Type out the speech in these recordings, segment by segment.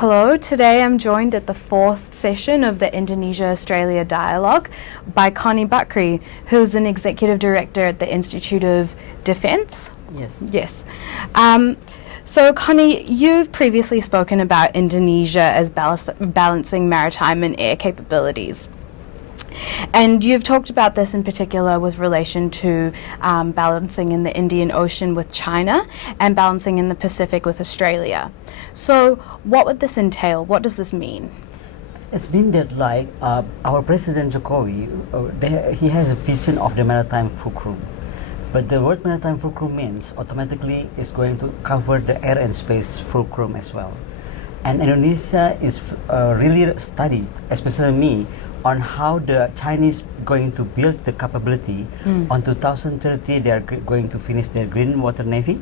Hello, today I'm joined at the fourth session of the Indonesia-Australia Dialogue by Connie Bakrie, who's an Executive Director at the Institute of Defence. Yes. Yes. So Connie, you've previously spoken about Indonesia as balancing maritime and air capabilities. And you've talked about this in particular with relation to balancing in the Indian Ocean with China and balancing in the Pacific with Australia. So what would this entail? What does this mean? It's been that like our President Jokowi, he has a vision of the Maritime Fuku. But the word Maritime Fulcrum means automatically is going to cover the air and space fulcrum as well. And Indonesia is really studied, especially me, on how the Chinese going to build the capability. On 2030 they are going to finish their green water navy,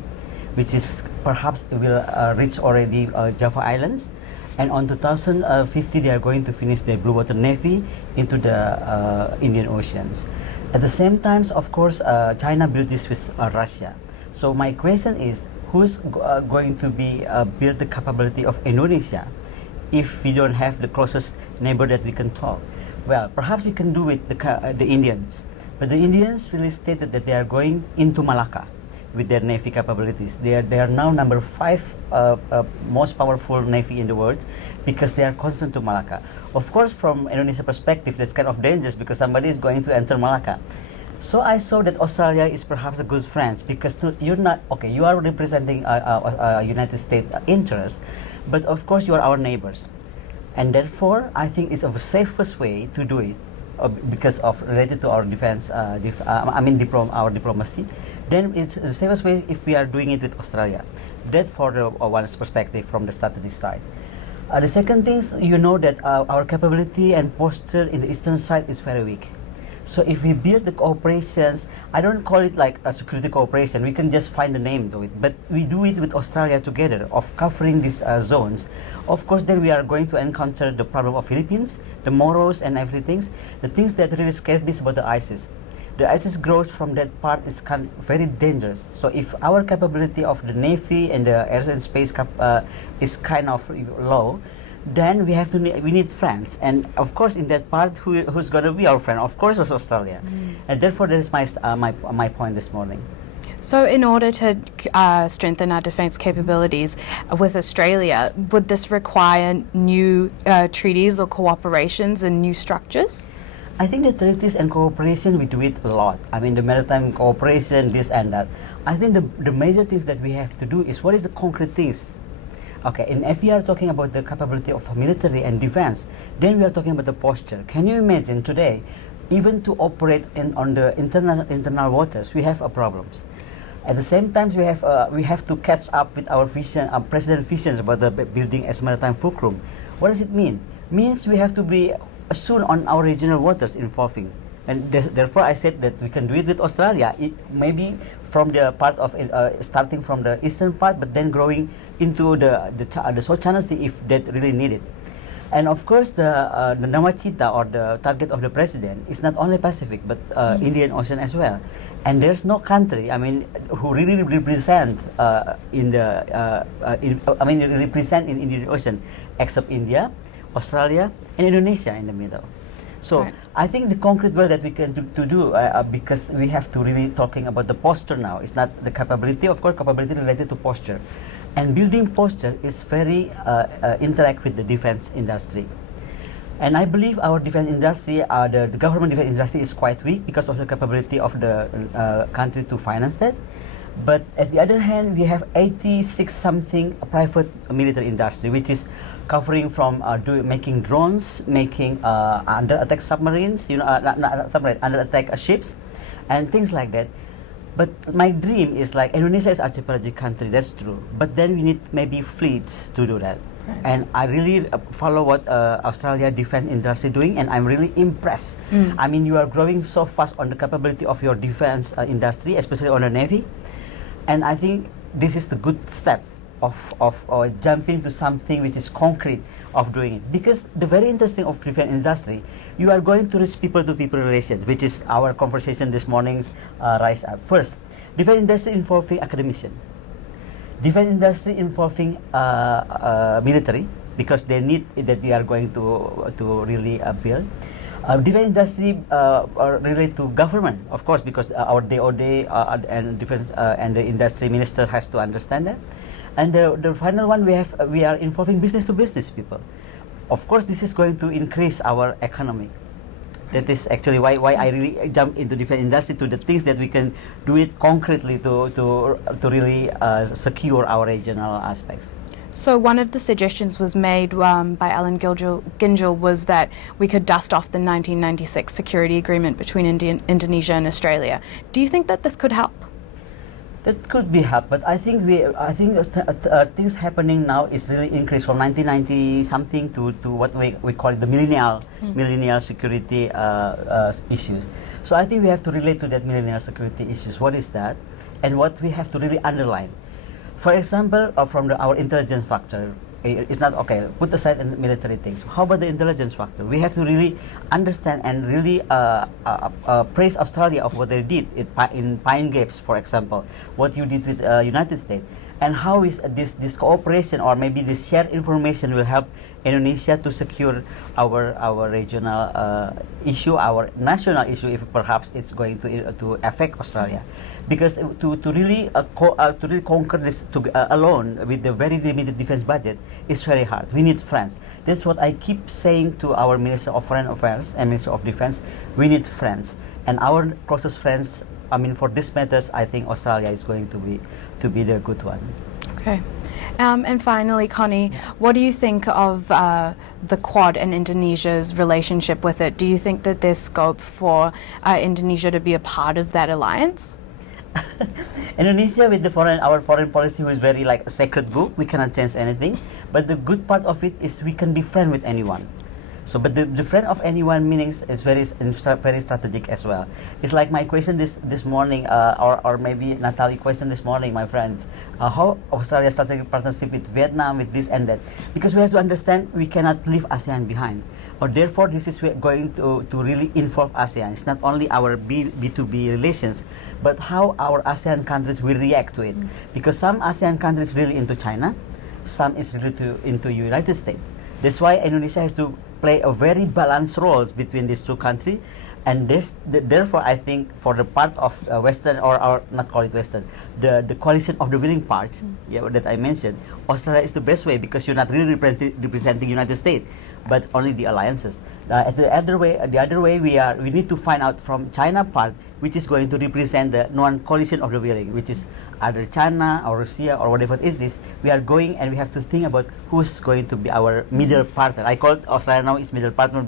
which is perhaps will reach already Java Islands, and on 2050 they are going to finish their blue water navy into the Indian Oceans. At the same time, of course, China built this with Russia. So my question is, who's going to be build the capability of Indonesia if we don't have the closest neighbor that we can talk? Well, perhaps we can do with the Indians, but the Indians really stated that they are going into Malacca with their navy capabilities. They are now number 5 most powerful navy in the world because they are constant to Malacca. Of course, from Indonesia perspective, that's kind of dangerous because somebody is going to enter Malacca. So I saw that Australia is perhaps a good friend because you're not okay. You are representing United States interest, but of course you are our neighbors. And therefore, I think it's the safest way to do it because of related to our defense, our diplomacy. Then it's the safest way if we are doing it with Australia. That for one's perspective from the strategy side. The second thing, you know that our capability and posture in the eastern side is very weak. So if we build the cooperations, I don't call it like a security cooperation, we can just find a name to it, but we do it with Australia together of covering these zones. Of course, then we are going to encounter the problem of Philippines, the Moros and everything. The things that really scares me is about the ISIS. The ISIS growth from that part is very dangerous. So if our capability of the Navy and the air and space is kind of low, then we need friends, and of course in that part who's going to be our friend? Of course it's Australia. And therefore that is my point this morning. So in order to strengthen our defence capabilities with Australia, would this require new treaties or cooperations and new structures? I think the treaties and cooperation, we do it a lot. I mean, the maritime cooperation, this and that. I think the major things that we have to do is what is the concrete things. Okay, and if we are talking about the capability of military and defense, then we are talking about the posture. Can you imagine today, even to operate on the internal waters, we have problems. At the same time, we have to catch up with our vision, President's visions about the building as maritime fulcrum. What does it mean? Means we have to be soon on our regional waters involving. And therefore, I said that we can do it with Australia. It maybe from the part of starting from the eastern part, but then growing into the South China Sea if that really needed. And of course, the Nawacita or the target of the president is not only Pacific but Indian Ocean as well. And there's no country, I mean, who really represent represent in Indian Ocean except India, Australia, and Indonesia in the middle. So right. I think the concrete way that we can do because we have to really talking about the posture now. It's not the capability, of course, capability related to posture, and building posture is very interact with the defense industry. And I believe our defense industry, the government defense industry is quite weak because of the capability of the country to finance that. But at the other hand, we have 86 something private military industry, which is covering from making drones, making under attack submarines, not submarine, under attack ships, and things like that. But my dream is like Indonesia is archipelagic country, that's true. But then we need maybe fleets to do that. Right. And I really follow what Australia defense industry doing, and I'm really impressed. I mean, you are growing so fast on the capability of your defense industry, especially on the Navy. And I think this is the good step of jumping to something which is concrete of doing it. Because the very interesting of defense industry, you are going to reach people-to-people relations, which is our conversation this morning's rise up. First, defense industry involving academician. Defense industry involving military, because they need that we are going to really build. Defense industry are related to government, of course, because our DOD and defense and the industry minister has to understand that. And the final one, we are involving business to business people. Of course, this is going to increase our economy. That is actually why I really jump into different industry, to the things that we can do it concretely to really secure our regional aspects. So one of the suggestions was made by Alan Gingell was that we could dust off the 1996 security agreement between Indonesia and Australia. Do you think that this could help? That could be help, but I think things happening now is really increased from 1990 something to what we call it the millennial security issues. So I think we have to relate to that millennial security issues. What is that, and what we have to really underline. For example, from our intelligence factor, it's not okay. Put aside the military things. How about the intelligence factor? We have to really understand and really praise Australia of what they did in Pine Gaps, for example, what you did with United States, and how is this cooperation or maybe this shared information will help Indonesia to secure our regional issue, our national issue, if perhaps it's going to affect Australia, because to really conquer this alone with the very limited defense budget is very hard. We need friends. That's what I keep saying to our Minister of Foreign Affairs and Minister of Defense. We need friends, and our closest friends. I mean, for these matters, I think Australia is going to be the good one. Okay. And finally, Connie, what do you think of the Quad and Indonesia's relationship with it? Do you think that there's scope for Indonesia to be a part of that alliance? Indonesia, with our foreign policy, who is very like a sacred book, we cannot change anything. But the good part of it is we can be friends with anyone. So, but the friend of anyone meanings is very strategic as well. It's like my question this morning, or maybe Natalie question this morning, my friends, how Australia strategic partnership with Vietnam, with this and that, because we have to understand we cannot leave ASEAN behind. Or therefore, this is going to really involve ASEAN. It's not only our B2B relations, but how our ASEAN countries will react to it. Because some ASEAN countries really into China, some is really into United States. That's why Indonesia has to play a very balanced roles between these two countries, and therefore I think for the part of Western or not call it Western, the coalition of the willing parts, that I mentioned, Australia is the best way, because you're not really representing United States, but only the alliances. The other way we need to find out from China part, which is going to represent the non-coalition of the willing, which is either China or Russia or whatever it is. We are going and we have to think about who's going to be our middle partner. I call Australia now is middle partner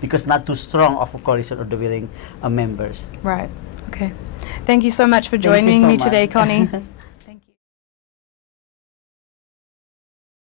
because not too strong of a coalition of the willing members. Right. Okay. Thank you so much for joining me today, Connie.